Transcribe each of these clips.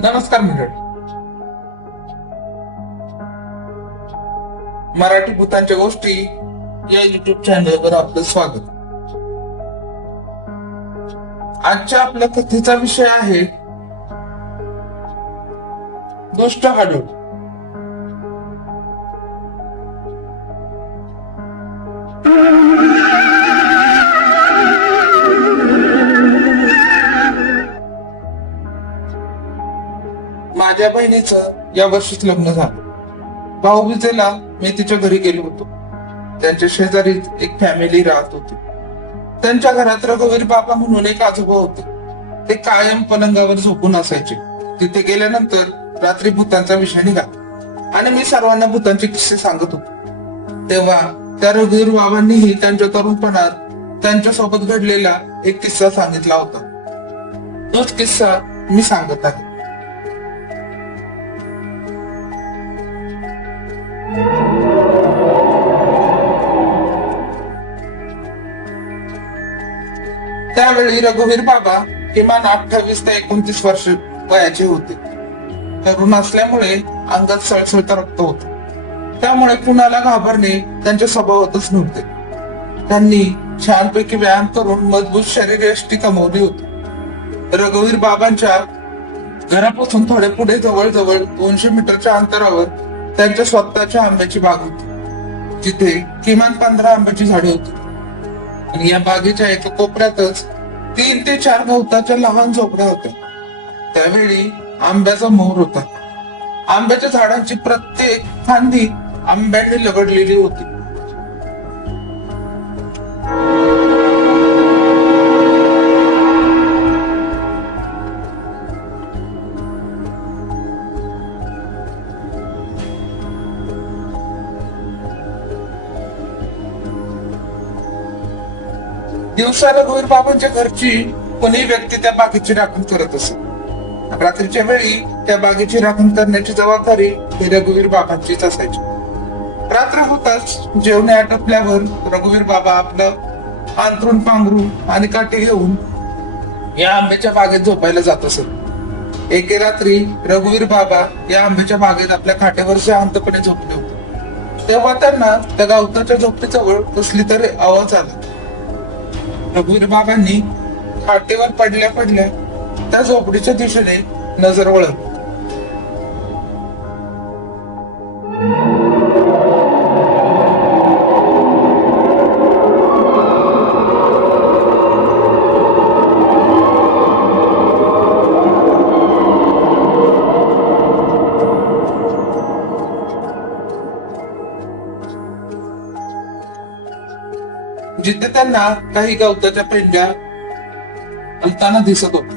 नमस्कार मंडळी. मराठी भूतांच्या गोष्टी या युट्यूब चॅनलवर आपलं स्वागत. आजच्या आपल्या कथेचा विषय आहे दुष्ट हाडूळ. माझ्या बहिणीचं या वर्षीच लग्न झालं. भाऊबीजेला मी तिच्या घरी गेलो होतो. त्यांच्या शेजारीच एक फॅमिली राहत होती. त्यांच्या घरात रघुवीर बाबा म्हणून एक आजोबा होते. ते कायम पलंगावर झोपून असायचे. तिथे गेल्यानंतर रात्री भूतांचा विषय निघाला आणि मी सर्वांना भूतांचे किस्से सांगत होतो. तेव्हा त्या रघुवीर बाबांनीही त्यांच्या तरुणपणात त्यांच्या सोबत घडलेला एक किस्सा सांगितला होता. तोच किस्सा मी सांगत आहे. त्यावेळी रघुवीर बाबा किमान 28 ते 29 वर्ष वयाचे होते. तरुण असल्यामुळे अंगात सळसळता रक्त होत. त्यामुळे कुणाला घाबरणे त्यांच्या स्वभावातच नव्हते. त्यांनी छानपैकी व्यायाम करून मजबूत शरीरयष्टी कमवली होती. रघुवीर बाबांच्या घरापासून थोडे पुढे जवळजवळ 200 मीटरच्या अंतरावर त्यांच्या स्वतःच्या आंब्याची बाग होती. जिथे किमान 15 आंब्याची झाडे होती आणि या बागेच्या एका कोपऱ्यातच 3 ते 4 गवताच्या लहान झोपड्या होत्या. त्यावेळी आंब्याचा मोर होता. आंब्याच्या झाडांची प्रत्येक फांदी आंब्याने लगडलेली होती. दिवसा रघुवीर बाबांच्या घरची कोणी व्यक्ती त्या बागेची राखण करत असत. रात्रीच्या वेळी त्या बागेची राखण करण्याची जबाबदारी ही रघुवीर बाबांचीच असायची. रात्र होताच जेवणे आटपल्यावर रघुवीर बाबा आपलं अंथरूण पांघरून आणि काठी घेऊन या आंब्याच्या बागेत झोपायला जात असत. एके रात्री रघुवीर बाबा या आंब्याच्या बागेत आपल्या खाट्यावर शांतपणे झोपले होते. तेव्हा त्यांना त्या गवताच्या झोपडीजवळ कसली तरी आवाज आला. रघुवीर बाबांनी खाटेवर पडल्या पडल्या त्या झोपडीच्या दिशेने नजर वळवली. जिथे त्यांना काही गवताच्या पेंड्या हलताना दिसत होत.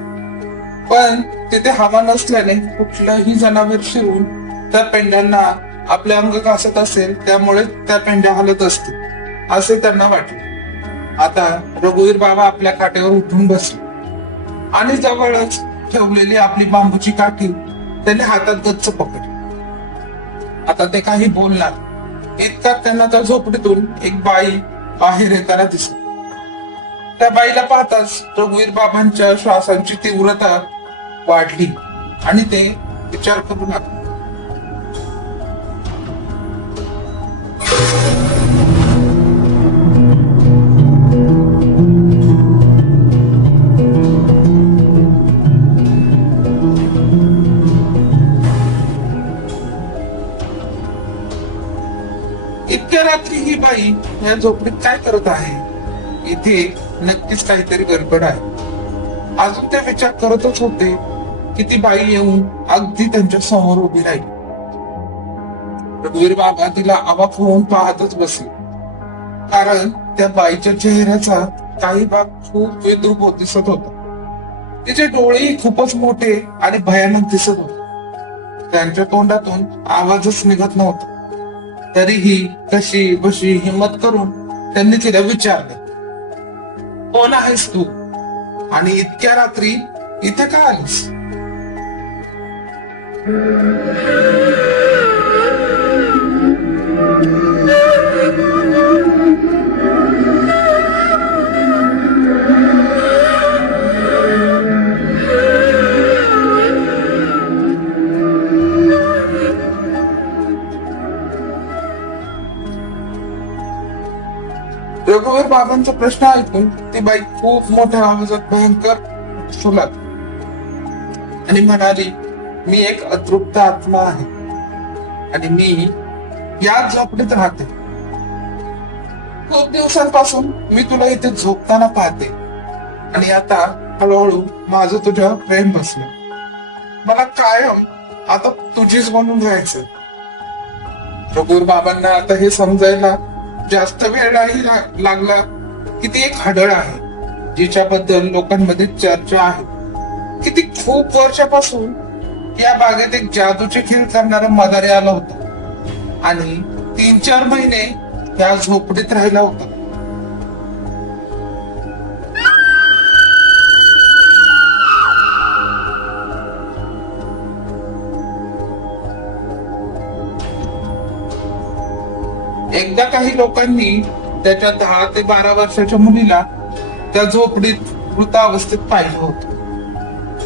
पण तिथे हवा नसल्याने कुठलंही जनावर शिरून त्या पेंड्यांना आपले अंग घासत असेल, त्यामुळे त्या पेंड्या हलत असतील असे त्यांना वाटले. आता रघुवीर बाबा आपल्या काठीवर उठून बसले आणि जवळच ठेवलेली आपली बांबूची काठी त्यांनी हातात गच्च पकडली. आता ते काही बोलणार इतका त्यांना त्या झोपडीतून एक बाई बाहेर येताना दिसली. त्या बाईला पाहताच रघुवीर बाबांच्या श्वासांची तीव्रता वाढली आणि ते विचार करू लागले. इतक्या रात्री ही बाई या झोपडीत काय करत आहे? इथे नक्कीच काहीतरी गडबड आहे. अजून ते विचार करतच होते की ती बाई येऊन अगदी त्यांच्या समोर उभी राहिली. रघुवीर बाबा तिला अवाक होऊन पाहतच बसले, कारण त्या बाईच्या चेहऱ्याचा काही भाग खूप विद्रूप दिसत होता. तिचे डोळेही खूपच मोठे आणि भयानक दिसत होते. त्यांच्या तोंडातून आवाजच निघत नव्हता. तरीही कशी बशी हिंमत करून त्यांनी तिला विचारले, कोण आहेस तू आणि इतक्या रात्री इथे का आलीस? बाबांचा प्रश्न ऐकून ती बाई खूप मोठ्या आवाजात भयंकर सुलात आणि म्हणाली, मी एक अतृप्त आत्मा आहे आणि मी याच झोपडीत राहते. खूप दिवसांपासून मी तुला इथे झोपताना पाहते आणि आता हळूहळू माझं तुझ्यावर प्रेम बसलं. मला कायम आता तुझीच म्हणून राहायचं. रघुवीर बाबांना आता हे समजायला जास्त वेळ नाही लागला की ती एक हडळ आहे जिच्याबद्दल लोकांमध्ये चर्चा आहे की ती खूप वर्षापासून या बागेत एक जादूचे खेळ करणारा मदारी आला होता आणि 3-4 महिने या झोपडीत राहिला होता. एकदा काही लोकांनी त्याच्या 10 ते 12 वर्षाच्या मुलीला त्या झोपडीत मृतावस्थेत पाहिलं होतं.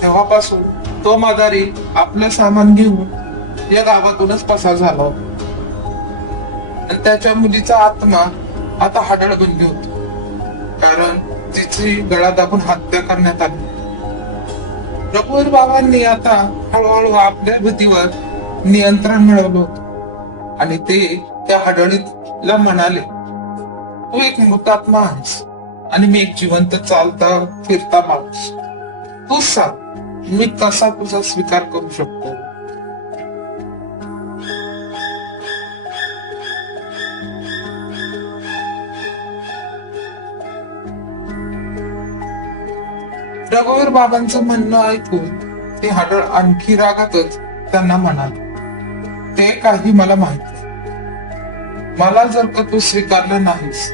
तेव्हापासून तो मदारी आपलं सामान घेऊन या गावातूनच पसार झाला होता आणि त्याच्या मुलीचा आत्मा आता हाडळ बनली होती कारण तिची गळा दाबून हत्या करण्यात आली. रघुवीर बाबांनी आता हळूहळू आपल्या भीतीवर नियंत्रण मिळवलं होतं आणि ते त्या हडळीला म्हणाले, तू एक मृतात्मा आहेस आणि मी एक जिवंत चालता फिरता माणूस. तूच सांग, मी कसा तुझा स्वीकार करू शकतो. रघुवीर बाबांचं म्हणणं ऐकून ते हडळ आणखी रागातच त्यांना म्हणाले, ते काही मला माहिती. मला जर का तू स्वीकारलं नाहीस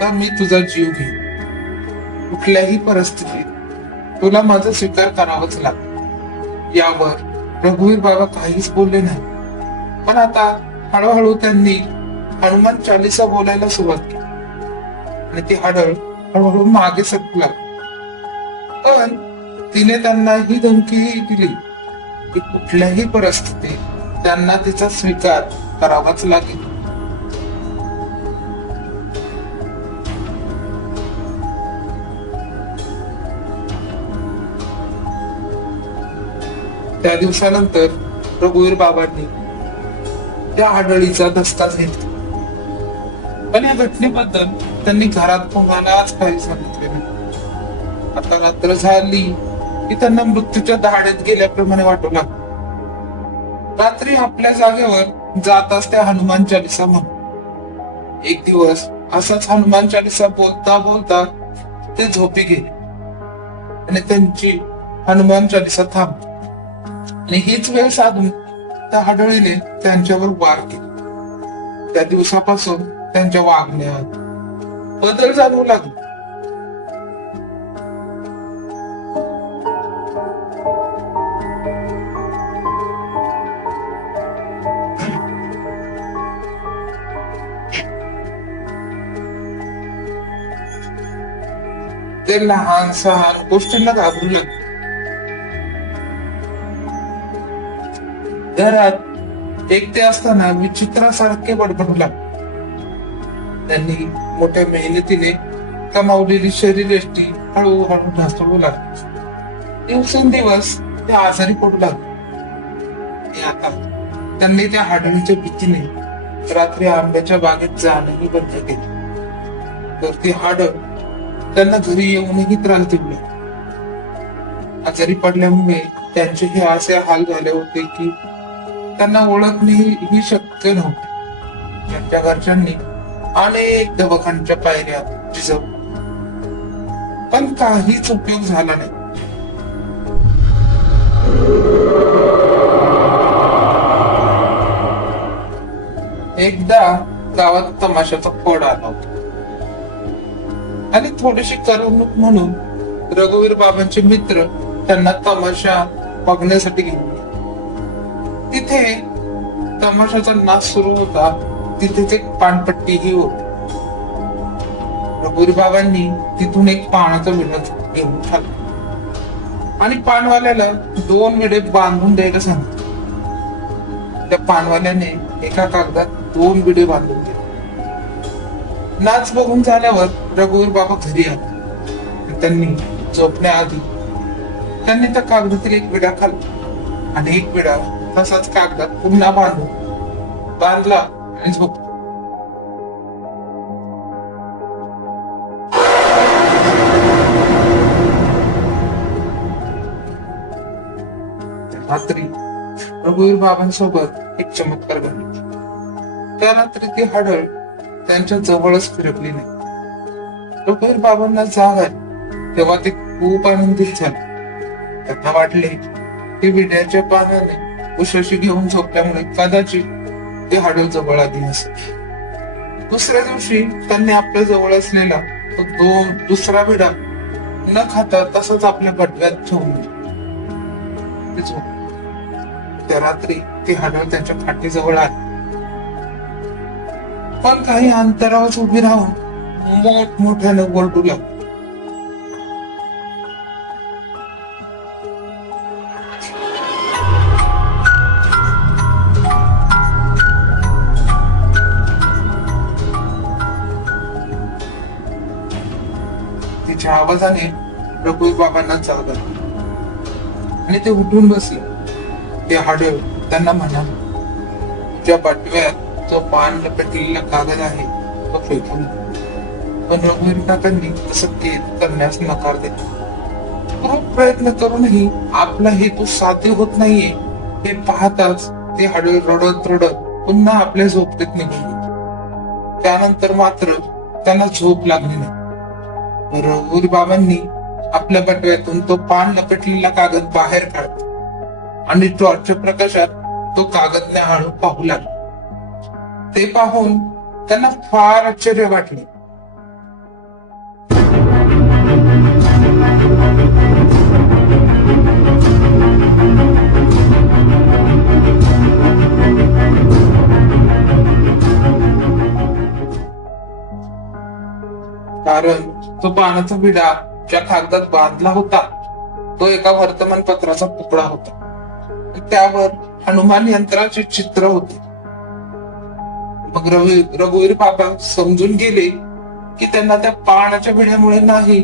तर मी तुझा जीव घेईन. कुठल्याही परिस्थितीत तुला माझा स्वीकार करावाच लागेल. यावर रघुवीर बाबा काहीच बोलले नाही. पण आता हळूहळू त्यांनी हनुमान चालीसा बोलायला सुरुवात केली आणि ती हडळ हळूहळू मागे सरकू लागली. पण तिने त्यांना ही धमकीही दिली की कुठल्याही परिस्थितीत त्यांना तिचा स्वीकार करावाच लागेल. त्या दिवसानंतर रघुवीर बाबांनी त्या आढळीचा धसका घेतला. पण या घटनेबद्दल त्यांनी घरात कोणालाच काही सांगितले नाही. आता रात्र झाली की त्यांना मृत्यूच्या दहाड्यात गेल्याप्रमाणे वाटू लागले. रात्री आपल्या जागेवर जाताच त्या हनुमान चालीसा म्हणून एक दिवस असाच हनुमान चालीसा बोलता बोलता ते झोपी गेले आणि त्यांची हनुमान चालीसा थांबली आणि हीच वेळ साधून त्या हडळीने त्यांच्यावर वार केला. त्या दिवसापासून त्यांच्या वागण्यात बदल जाणवू लागले. ते लहान सहान गोष्टींना घाबरू लागले. घरात एकटे असताना विचित्रासारखे बडबडू लागले. त्यांनी मोठ्या मेहनतीने कमावलेली शरीरयष्टी हळूहळू ढासळू लागली. दिवसेंदिवस ते आजारी पडू लागले. आता त्यांनी त्या हाडळीच्या भीतीने रात्री आंब्याच्या बागेत जाणंही बंद केले. तर ती हाडळ त्यांना घरी येऊनही त्रास देऊ लागली. आजारी पडल्यामुळे त्यांचे हे असे हाल झाले होते की त्यांना ओळखणे ही शक्य नव्हते. त्यांच्या घरच्यांनी अनेक दवाखान्याच्या पायऱ्या झिजवल्या पण काहीच उपयोग झाला नाही. एकदा गावात तमाशाचा फोड आला होता आणि थोडीशी करमणूक म्हणून रघुवीर बाबांचे मित्र त्यांना तमाशा बघण्यासाठी घेऊन गेले. तिथे तमाशाचा नाच सुरू होता. तिथेच एक पानपट्टीही होती. रघुवीर बाबांनी तिथून एक पानाचा विडा घेऊन टाकला आणि पानवाल्याला 2 विडे बांधून द्यायला सांगितले. त्या पानवाल्याने एका कागदात 2 विडे बांधून दिले. नाच बघून झाल्यावर रघुवीर बाबा घरी आले. त्यांनी झोपण्याआधी त्यांनी त्या कागदातील एक विडा खाल्ला आणि एक विडा तसाच कागदात पुन्हा बांधला आणि झोपला. रात्री रघुवीर बाबांसोबत एक चमत्कार घडला. त्या रात्री ती हाडळ त्यांच्या जवळच फिरकली नाही. रघुवीर बाबांना जाग आली तेव्हा ते खूप आनंदित झाले. त्यांना वाटले की विड्याच्या पानाने उशाशी घेऊन झोपल्यामुळे कदाचित ते हाडळ जवळ आली नसेल. दुसऱ्या दिवशी त्यांनी आपल्या जवळ असलेला तो दुसरा विडा न खाता तसंच आपल्या बटव्यात ठेवून ते झोपले. त्या रात्री ती हाडळ त्यांच्या खाटीजवळ आली, पण काही अंतरावर उभी राहून मोठ्याने ओरडू लागली. तिच्या आवाजाने रघुवीर बाबांना जाग आली आणि ते उठून बसले. ते हाडळ त्यांना म्हणाले, ज्या बटव्यात जो पान लपेटलेला कागद आहे तो फेकून. पण रघुवीर काकांनी तसं करण्यास नकार दिला. खूप प्रयत्न करूनही आपला हेतू साध्य होत नाहीये हे पाहताच ते हाडळ रडत रडत पुन्हा आपल्या झोपडीत निघून गेले. त्यानंतर मात्र त्यांना झोप लागली नाही. रघुवीर बाबांनी आपल्या बटव्यातून तो पान लपेटलेला कागद बाहेर काढला आणि टॉर्चच्या प्रकाशात तो कागद न्याहाळून पाहू लागले. ते पाहून त्यांना फार आश्चर्य वाटले. कारण तो पानाचा विडा ज्या कागदात बांधला होता तो एका वर्तमानपत्राचा तुकडा होता. त्यावर हनुमान यंत्राचे चित्र होते. मग रघुवीर बाबा समजून गेले की त्यांना त्या पानाच्या विड्यामुळे नाही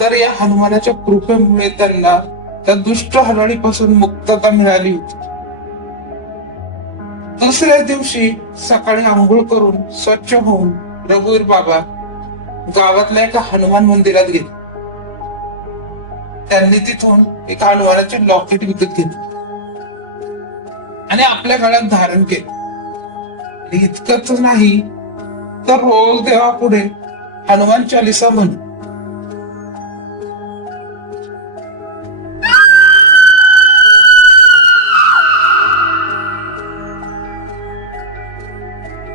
तर या हनुमानाच्या कृपेमुळे त्यांना त्या दुष्ट हडळीपासून मुक्तता मिळाली होती. दुसऱ्या दिवशी सकाळी आंघोळ करून स्वच्छ होऊन रघुवीर बाबा गावातल्या एका हनुमान मंदिरात गेले. त्यांनी तिथून एका हनुमानाचे लॉकेट विकत घेतले आणि आपल्या गळ्यात धारण केले. इतकंच नाही तर रोज देवापुढे हनुमान चालीसा म्हण.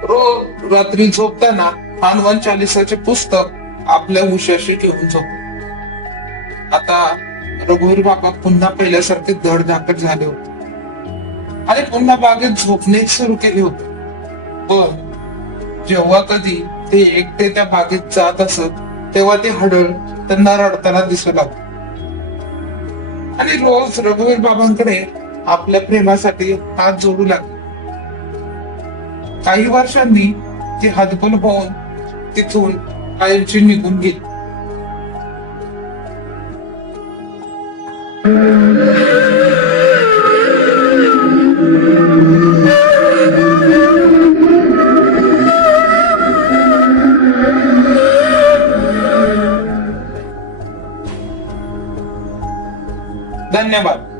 रोज रात्री झोपताना हनुमान चालीसाचे पुस्तक आपल्या उशाशी घेऊन झोप. आता रघुवीर बाबा पुन्हा पहिल्यासारखे धडधाकट झाले होते आणि पुन्हा बागेत झोपणे सुरू केले होते. पण जेव्हा कधी ते एकटे त्या बागेत जात असत तेव्हा ते हाडळ त्यांना रडताना दिसू लागले आणि रोज रघुवीर बाबांकडे आपल्या प्रेमासाठी हात जोडू लागले. काही वर्षांनी ती हतबल होऊन तिथून कायमची निघून गेली. धन्यवाद.